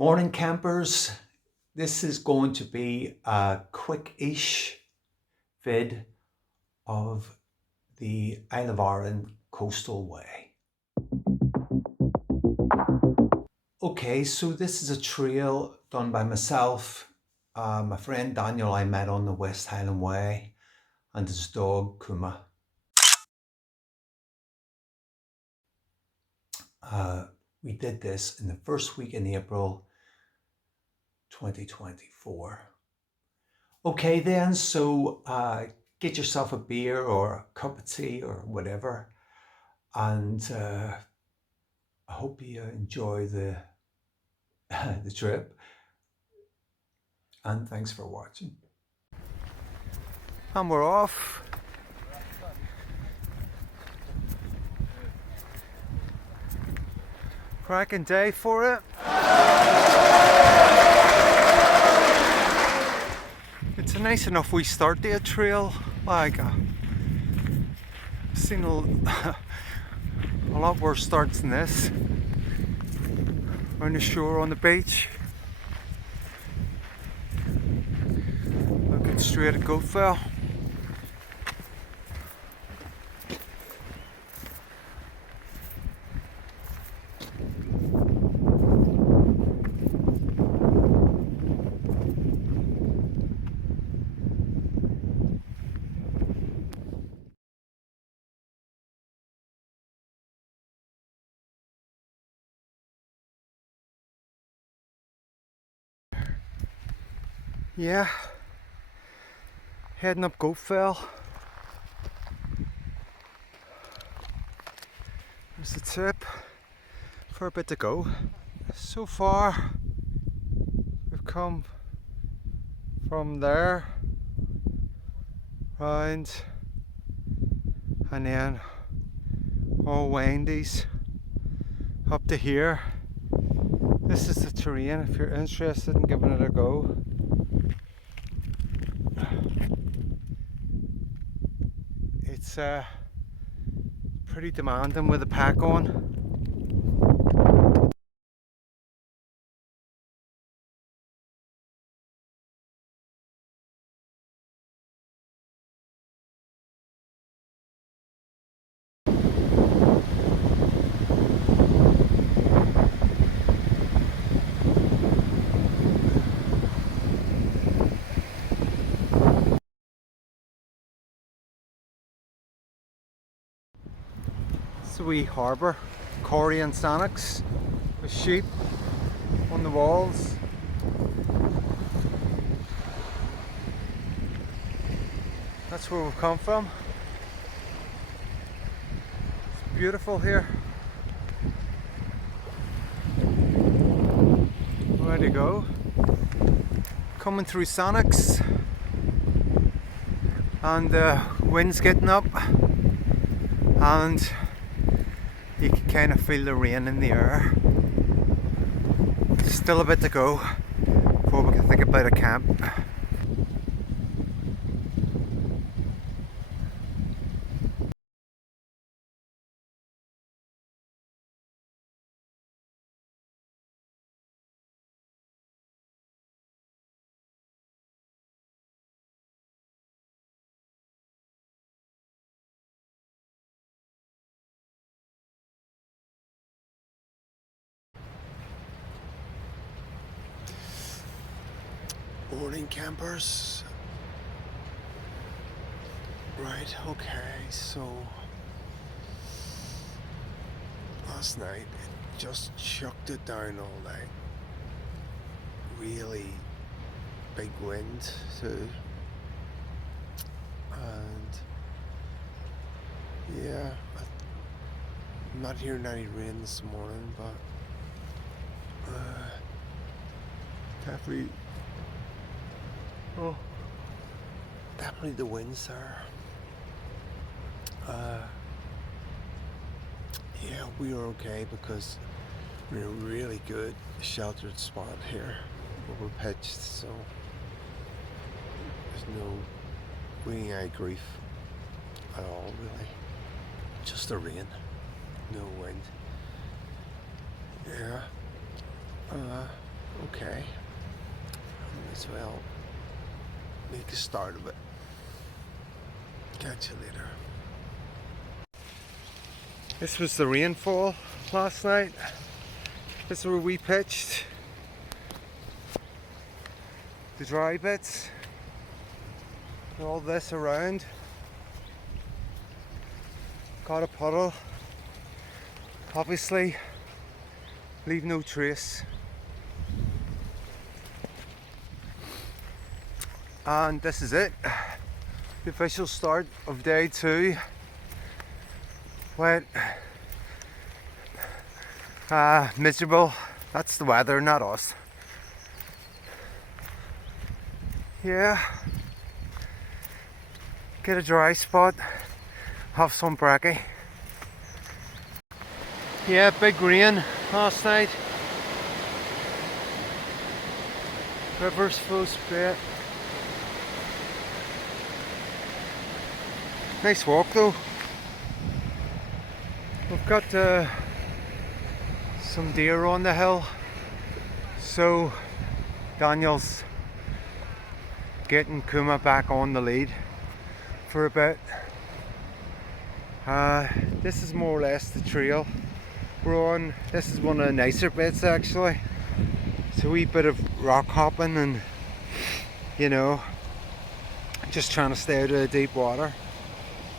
Morning campers, this is going to be a quick-ish vid of the Isle of Arran Coastal Way. Okay, so this is a trail done by myself, my friend Daniel I met on the West Highland Way, and his dog Kuma. We did this in the first week in April 2024. Okay then, so get yourself a beer or a cup of tea or whatever, and I hope you enjoy the the trip, and thanks for watching. And we're off. Cracking day for it. It's a nice enough wee start to a trail. Like I've seen a lot worse starts than this. On the shore, on the beach, looking straight at Goatfell. Yeah, heading up Goatfell. There's the tip for a bit to go. So far, we've come from there round and then all windies up to here. This is the terrain if you're interested in giving it a go. It's pretty demanding with a pack on. It's a wee harbour, Corrie and Sannox, with sheep on the walls. That's where we've come from. It's beautiful here. Ready to go. Coming through Sannox, and the wind's getting up, and you can kind of feel the rain in the air. Still a bit to go before we can think about a camp. Morning campers. Right, okay, so last night it just chucked it down all night. Really big wind too. And yeah, I'm not hearing any rain this morning, but definitely definitely the winds there. Yeah, we are okay because we're in a really good sheltered spot here where we're pitched, so there's no winging eye grief at all really. Just the rain, no wind. Yeah. Okay, might as well make a start of it. Catch you later. This was the rainfall last night. This is where we pitched. The dry bits. And all this around. Got a puddle. Obviously, leave no trace. And this is it. The official start of day 2. Wet. Miserable. That's the weather, not us. Yeah. Get a dry spot. Have some brekkie. Yeah, big rain last night. River's full spit. Nice walk though. We've got some deer on the hill, so Daniel's getting Kuma back on the lead for a bit. This is more or less the trail we're on. This is one of the nicer bits actually. It's a wee bit of rock hopping and, you know, just trying to stay out of the deep water.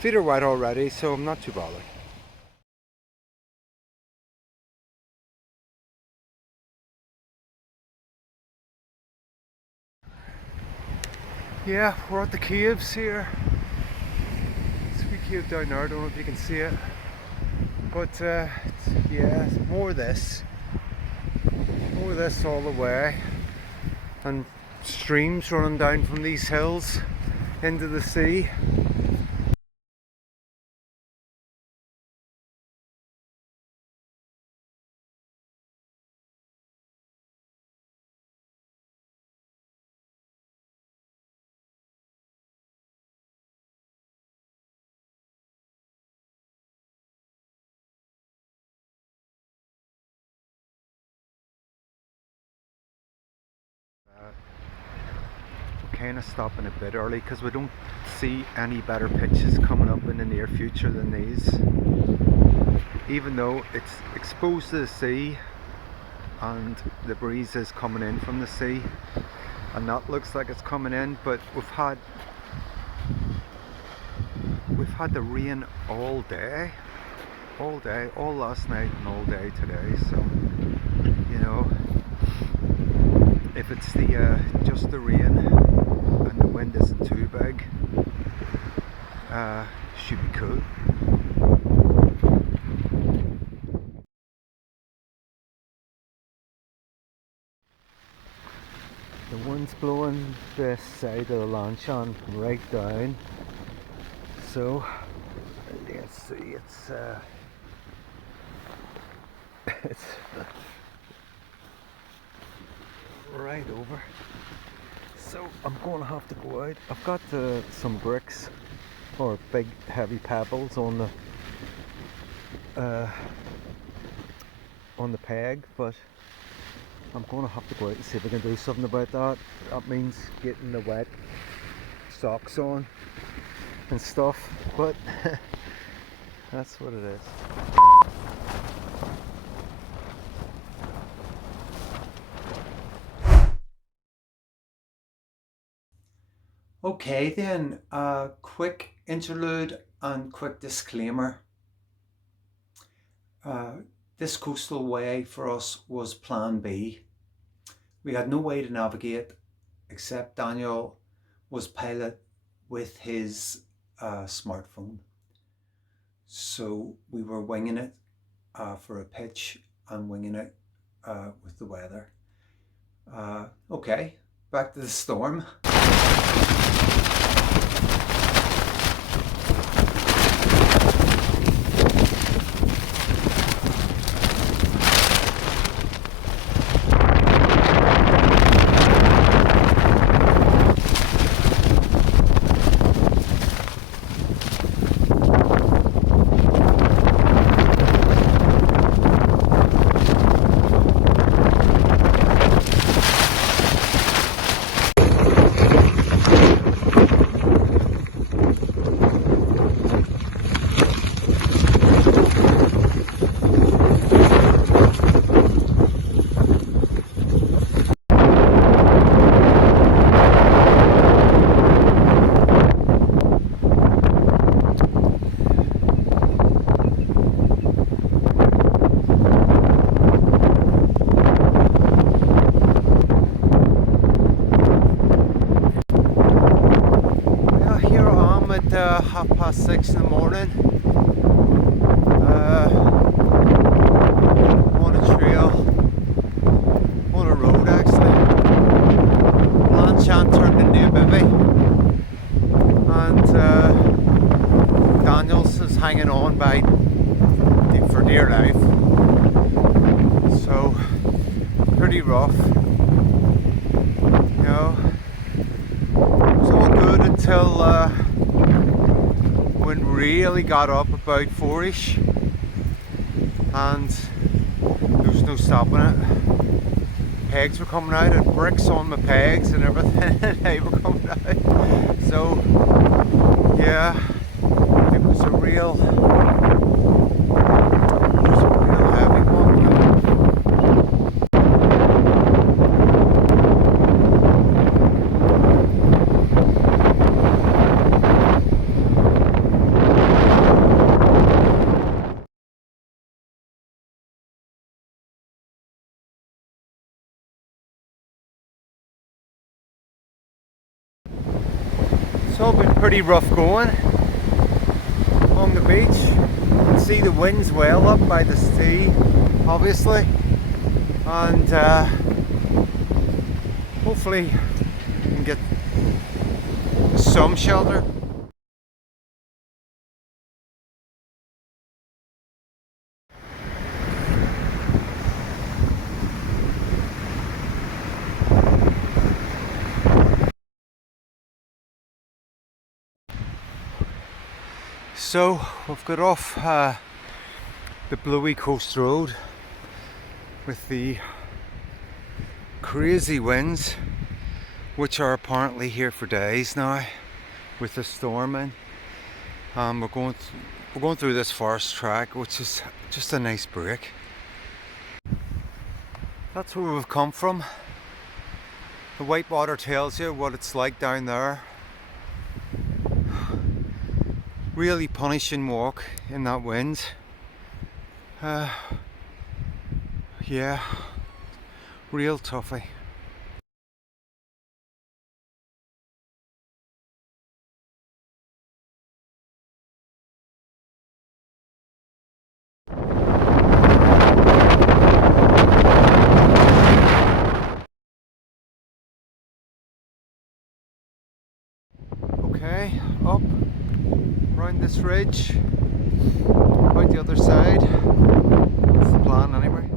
Feet are wet already, so I'm not too bothered. Yeah, we're at the caves here. It's a wee cave down there, I don't know if you can see it. But yeah, more of this. More of this all the way. And streams running down from these hills into the sea. Kind of stopping a bit early because we don't see any better pitches coming up in the near future than these, even though it's exposed to the sea and the breeze is coming in from the sea, and that looks like it's coming in. But we've had the rain all day, all last night and all day today, so you know, if it's the just the rain and the wind isn't too big, should be cool. The wind's blowing this side of the Lanshan right down, so let's see, it's right over. So I'm going to have to go out. I've got some bricks or big heavy pebbles on the peg, but I'm going to have to go out and see if I can do something about that. That means getting the wet socks on and stuff, but that's what it is. Okay then, quick interlude and quick disclaimer. This coastal way for us was plan B. We had no way to navigate except Daniel was pilot with his smartphone. So we were winging it for a pitch and winging it with the weather. Okay, back to the storm. 6 in the morning. On a trail, on a road actually. Lanshan turned into a bivvy, and Daniels is hanging on for dear life. So pretty rough, you know. It was all good until when really got up about 4ish, and there was no stopping it. Pegs were coming out, and bricks on my pegs and everything, they were coming out. So yeah, it was a real heavy one. It's all been pretty rough going along the beach. You can see the wind's well up by the sea, obviously, and hopefully we can get some shelter. So we've got off the Bluey Coast Road with the crazy winds, which are apparently here for days now with the storm in. We're going through this forest track, which is just a nice break. That's where we've come from. The whitewater tells you what it's like down there. Really punishing walk in that wind. Yeah, real toughie. Okay, up around this ridge, out the other side. That's the plan anyway.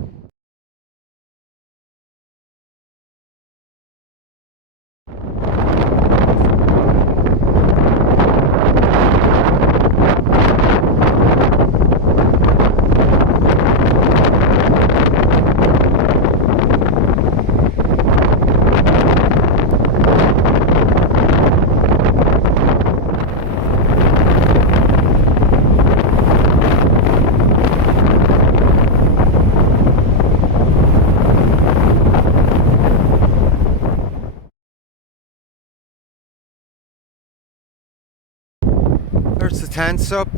There's the tents up.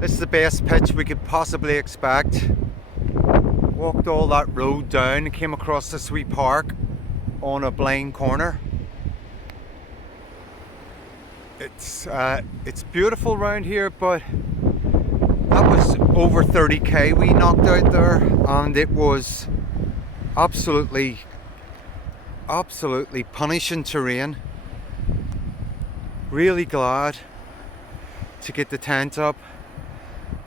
This is the best pitch we could possibly expect. Walked all that road down and came across this wee park on a blind corner. It's beautiful around here, but that was over 30k we knocked out there, and it was absolutely punishing terrain. Really glad to get the tent up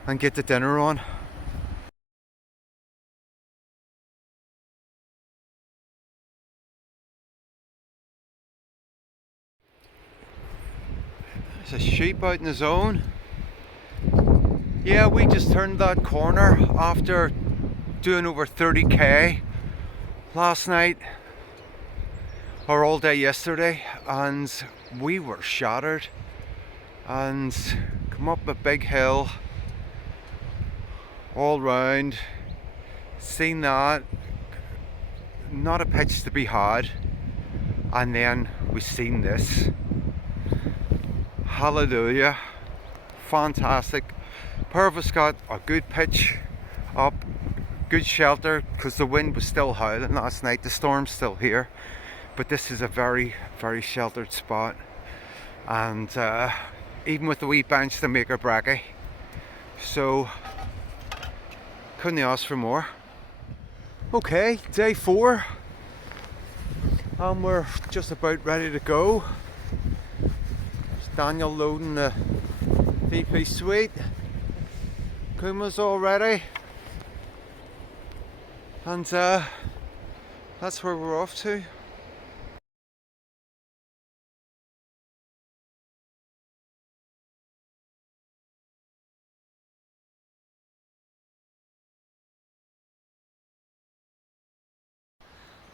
and get the dinner on. There's a sheep out in the zone. Yeah, we just turned that corner after doing over 30k last night or all day yesterday, and we were shattered, and come up a big hill all round, seen that, not a pitch to be had, and then we seen this. Hallelujah, fantastic. Purvis got a good pitch up, good shelter, because the wind was still howling last night. The storm's still here, but this is a very, very sheltered spot, and even with the wee bench to make her bracky. So couldn't ask for more. Okay, day 4, and we're just about ready to go. There's Daniel loading the VP suite. Kuma's all ready, and that's where we're off to.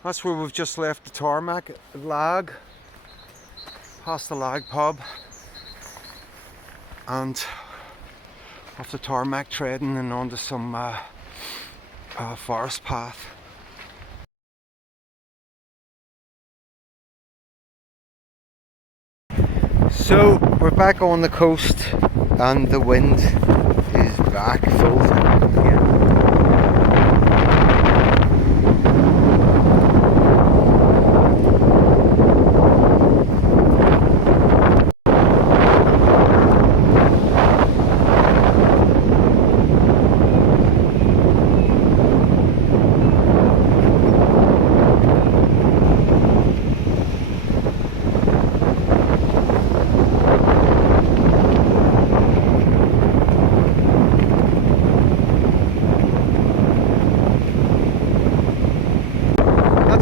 That's where we've just left the tarmac at Lag, past the Lag pub, and off the tarmac treading and onto some forest path. So we're back on the coast and the wind is back full time again.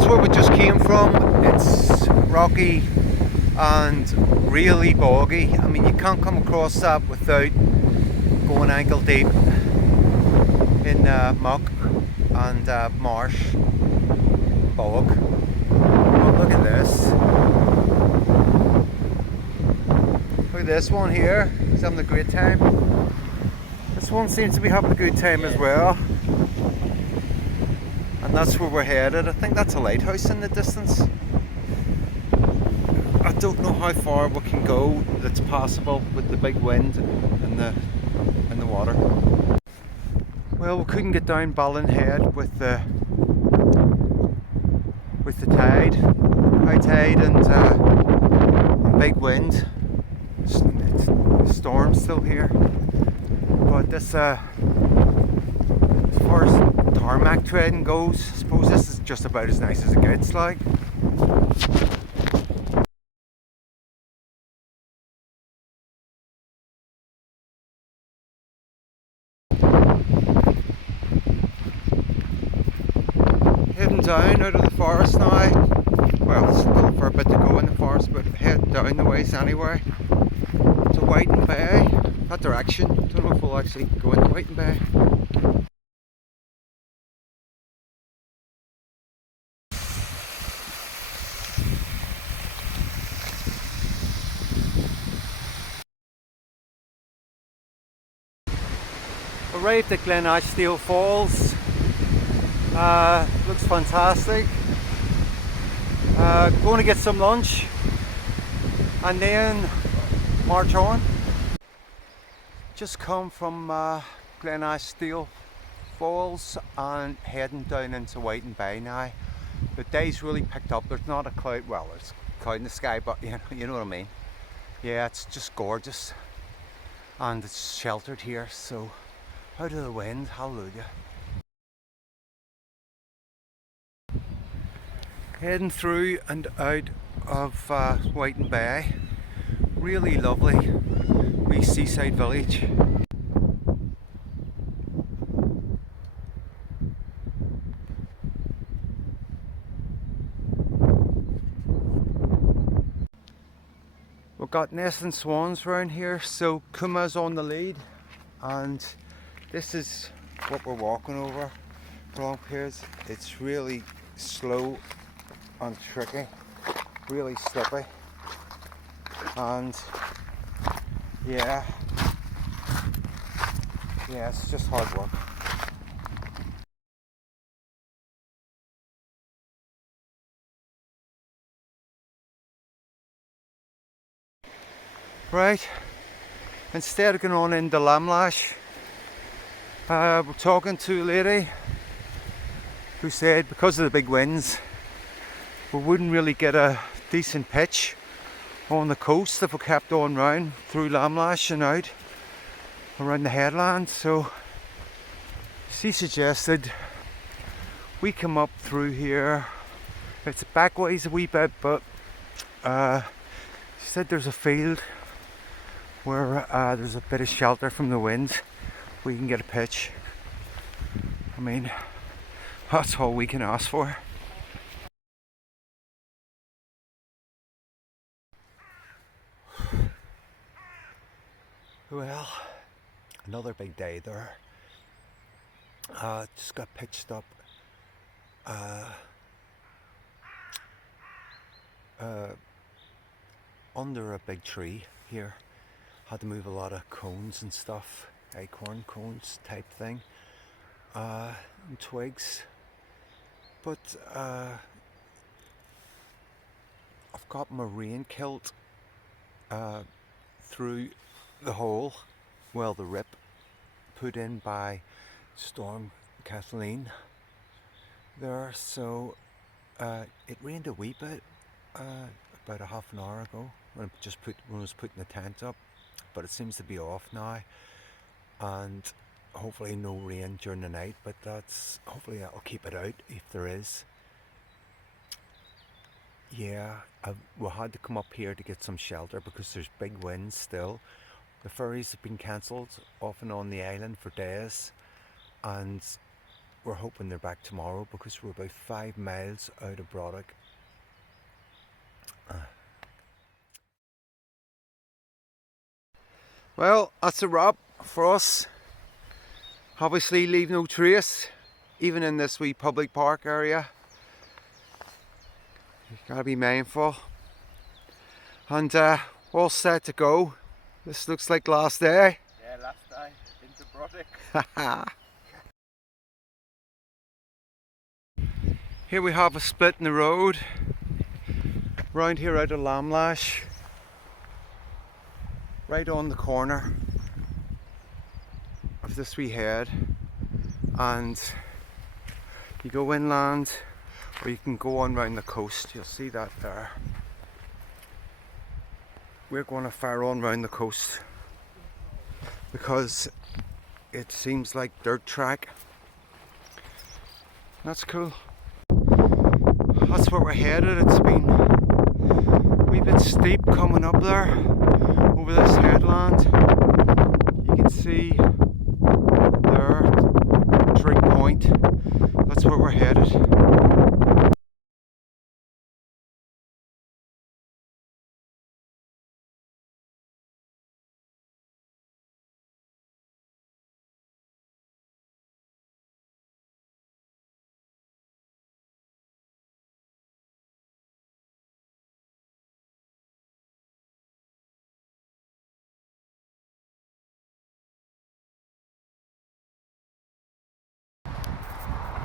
Where we just came from. It's rocky and really boggy. I mean, you can't come across that without going ankle deep in muck and marsh, bog. But look at this. Look at this one here. He's having a great time. This one seems to be having a good time as well. And that's where we're headed. I think that's a lighthouse in the distance. I don't know how far we can go that's possible with the big wind and the water. Well, we couldn't get down Ballin Head with the tide, high tide and big wind. It's storm's still here, but this as far as tarmac treading goes, I suppose this is just about as nice as it gets, like. Heading down out of the forest now. Well, still for a bit to go in the forest, but heading down the ways anyway to Whiting Bay, that direction. Don't know if we'll actually go into Whiting Bay. Arrived at Glen Ashdale Falls. Looks fantastic. Going to get some lunch and then march on. Just come from Glen Ashdale Falls and heading down into Whiting Bay now. The day's really picked up. There's not a cloud. Well, there's a cloud in the sky, but you know what I mean. Yeah, it's just gorgeous, and it's sheltered here. So. Out of the wind, hallelujah. Heading through and out of Whiting Bay. Really lovely wee seaside village. We've got nesting swans around here, so Kuma's on the lead, and this is what we're walking over along piers. It's really slow and tricky, really slippy, and yeah, it's just hard work. Right, instead of going on into Lamlash, we're talking to a lady who said because of the big winds we wouldn't really get a decent pitch on the coast if we kept on round through Lamlash and out around the headland. So she suggested we come up through here. It's back ways a wee bit, but she said there's a field where there's a bit of shelter from the winds. We can get a pitch. I mean, that's all we can ask for. Well, another big day there. Just got pitched up under a big tree here. Had to move a lot of cones and stuff, acorn cones type thing, and twigs. But I've got my rain kilt through the hole, well, the rip put in by Storm Kathleen there. So it rained a wee bit about a half an hour ago when I was putting the tent up, but it seems to be off now, and hopefully no rain during the night, but hopefully that'll keep it out if there is. Yeah, we had to come up here to get some shelter because there's big winds still. The ferries have been cancelled off and on the island for days, and we're hoping they're back tomorrow because we're about 5 miles out of Brodick. Well, that's a wrap for us. Obviously leave no trace, even in this wee public park area. You've got to be mindful. And all set to go. This looks like last day. Yeah, last day into Brodick. Here we have a split in the road. Round here out of Lamlash. Right on the corner of this wee head. And you go inland or you can go on round the coast. You'll see that there. We're going to fire on round the coast because it seems like dirt track. That's cool. That's where we're headed. It's been a wee bit steep coming up there over this headland. You can see there, Trig Point. That's where we're headed.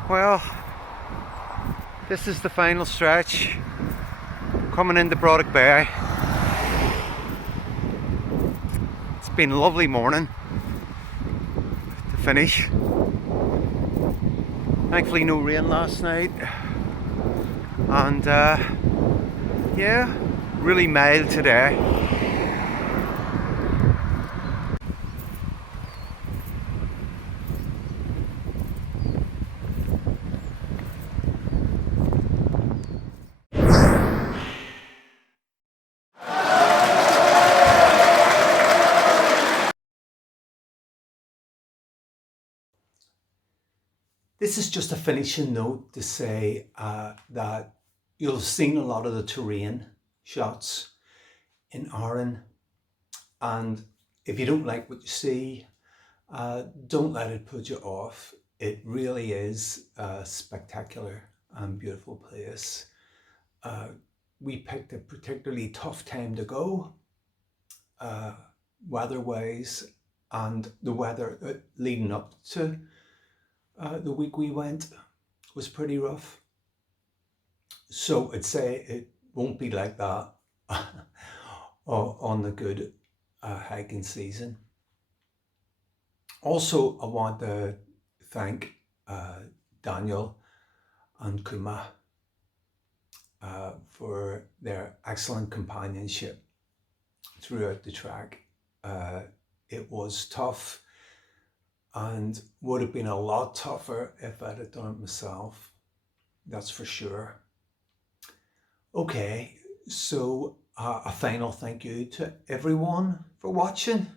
Well, this is the final stretch coming into Brodick Bay. It's been a lovely morning to finish. Thankfully no rain last night, and yeah, really mild today. This is just a finishing note to say that you'll have seen a lot of the terrain shots in Arran, and if you don't like what you see, don't let it put you off. It really is a spectacular and beautiful place. We picked a particularly tough time to go, weather-wise, and the weather leading up to the week we went was pretty rough. So I'd say it won't be like that on the good hiking season. Also, I want to thank Daniel and Kuma for their excellent companionship throughout the trek. It was tough and would have been a lot tougher if I'd have done it myself. That's for sure. Okay, so a final thank you to everyone for watching,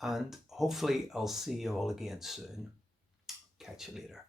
and hopefully I'll see you all again soon. Catch you later.